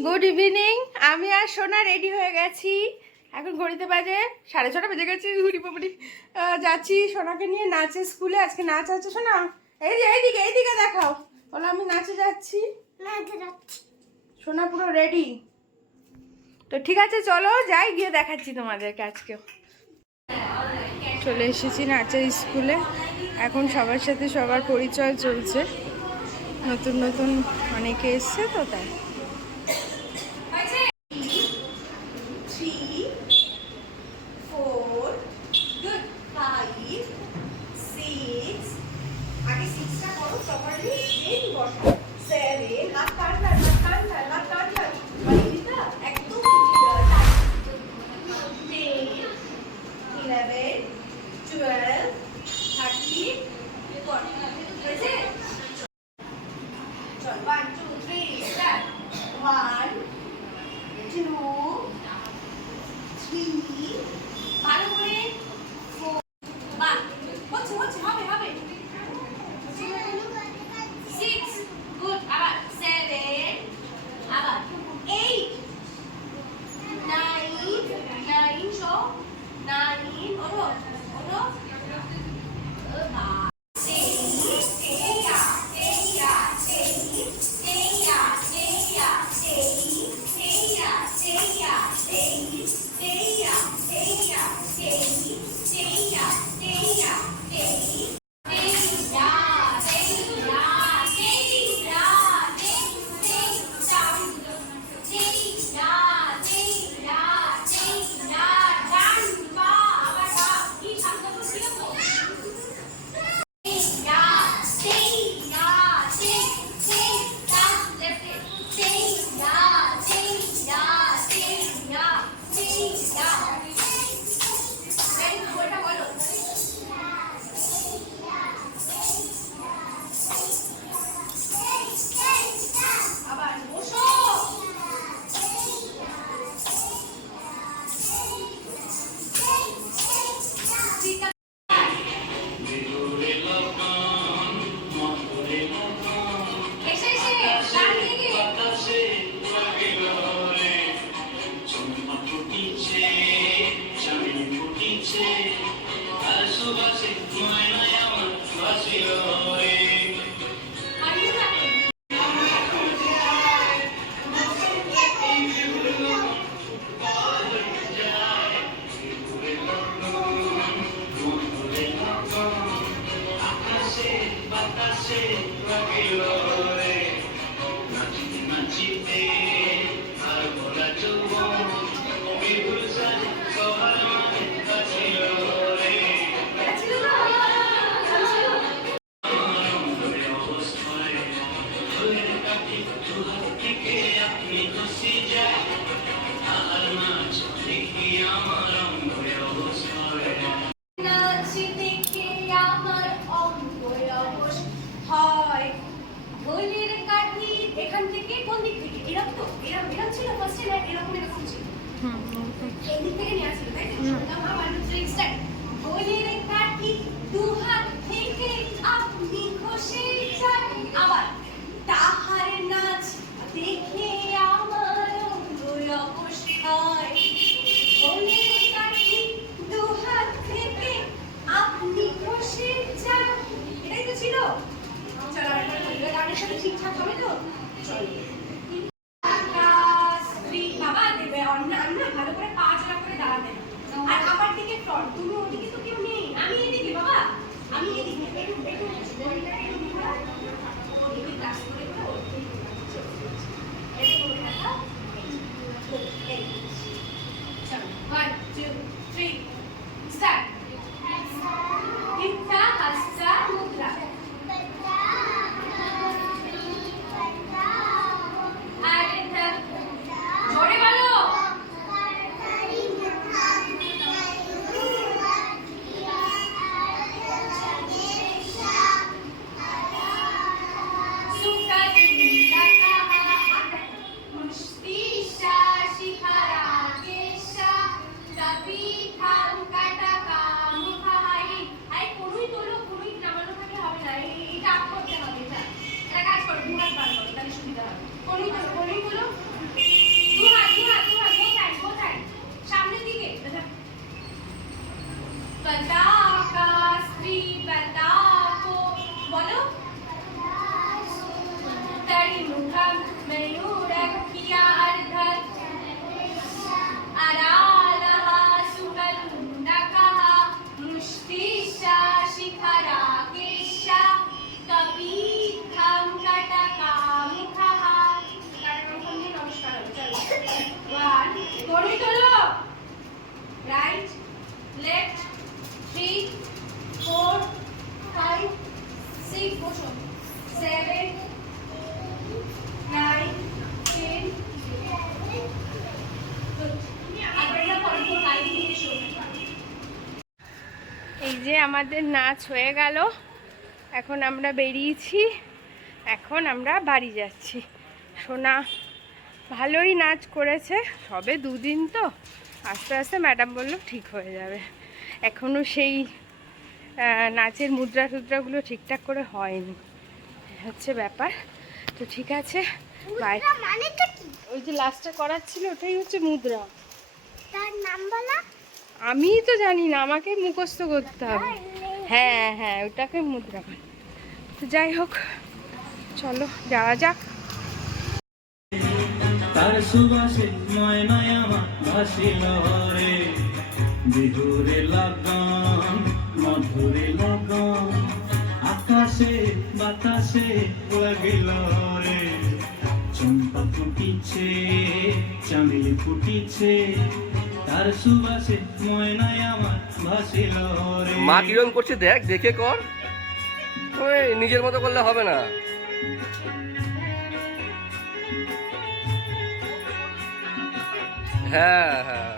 Good evening আমি আর সোনা ready হয়ে গেছি। এখন ঘড়িতে বাজে সাড়ে ছটা বেজে গেছি। ঘুরি পাপড়ি যাচ্ছি সোনাকে নিয়ে নাচে স্কুলে। আজকে নাচ আছে সোনা? এই যে এইদিকে এইদিকে দেখাও। বলো আমি নাচে যাচ্ছি। সোনা পুরো রেডি তো ঠিক আছে চলো যাই গিয়ে দেখাচ্ছি তোমাদেরকে আজকেও। চলে এসেছি নাচের স্কুলে। এখন সবার সাথে সবার পরিচয় চলছে। নতুন নতুন অনেকে এসছে তো তাই। ছিল এখান থেকে কোন দিক থেকে এরকম তো এরকম এরকম ছিল ফার্স্টে না এরকম এরকম ছিল এই দিক থেকে আমাদের নাচ হয়ে গেল। এখন আমরা বেরিয়েছি। এখন আমরা বাড়ি যাচ্ছি। সোনা ভালোই নাচ করেছে সবে দুদিন তো। আস্তে আস্তে ম্যাডাম বলল ঠিক হয়ে যাবে। এখনও সেই নাচের মুদ্রা টুদ্রাগুলো ঠিকঠাক করে হয়নি। হচ্ছে ব্যাপার। তো ঠিক আছে ওই যে লাস্টে ছিল ওটাই হচ্ছে মুদ্রা। তার নাম বলা। আমিই তো জানি না আমাকে মুখস্থ করতে হবে। হ্যাঁ হ্যাঁ ওটাকে মুদ্রা তো যাই হোক চলো যাওয়া যাক। তার সুবাসে ময়নায় আমার ভাসিল রে বিহুরে লগন মধুরে লগন আকাশে বাতাসে লাগিল রে চম্পা ফুটিছে চামেলি ফুটিছে তার সুবাসে ময়নায় আমার ভাসিল মা কিরম করছে দেখ দেখে কর। ওই নিজের মতো করলে হবে না। হ্যাঁ হ্যাঁ।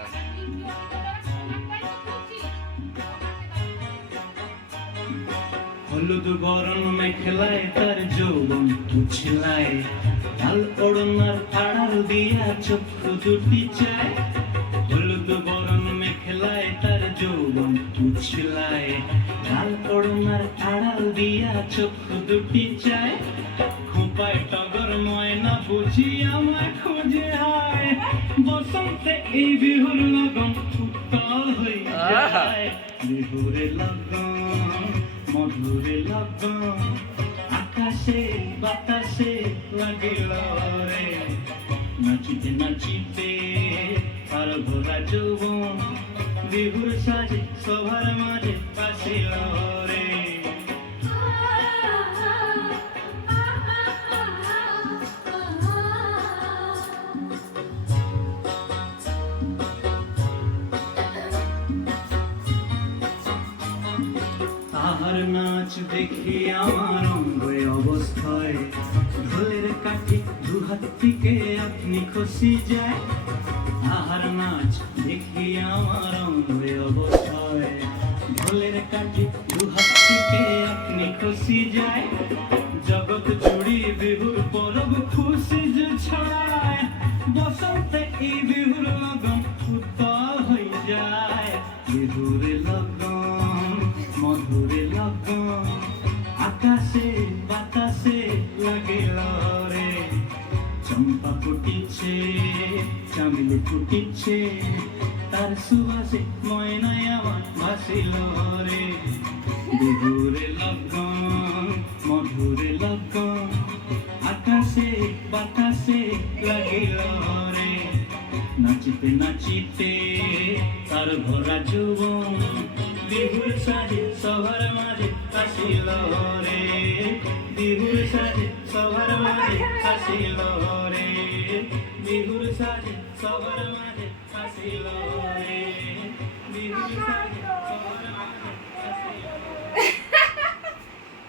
হলুদ বরণ মেখলায় তার যৌবন উছলায় লাল ওড়নার আড়াল দিয়া চক্ষু দুটি চায়। উছলায় লাল ওড়নার আড়াল দিয়া চক্ষু দুটি চায়। খোপায় টগর ময়না বুঝি আমায় খুঁজে হায়। বসন্তে এই বিহুর লগন উত্তল হয়ে যায়। বিহুরে লগন মধুরে লগন আকাশে বাতাসে লাগিল রে। নাচিতে নাচিতে আর ভোলা যৌবন বিহুর সাজে সবার মাঝে বাসিল রে তাহার নাচ দেখি আমার অঙ্গে অবস্থায় ঢোলের কাঠি দু হাত থেকে আপনি খুশি যায়। আহার নাচ দেখি আমার অঙ্গে অবস্থায় ঢোলের কাঠি দুহাত থেকে আপনি খুশি যায়। জগৎ জুড়ি বিহুর পরব খুশি যে ছড়ায়। বসন্তে এই বিহুর লগন উত্তল ফুটিছে তার সুবাসে ময়নায় আমার ভাসিল রে বিহুরে লগন, মধুরে লগন, আকাশে বাতাসে লাগিল রে নাচিতে নাচিতে তার ভরা যৌবন বিহুর সাজে সবার মাঝে আসিল রে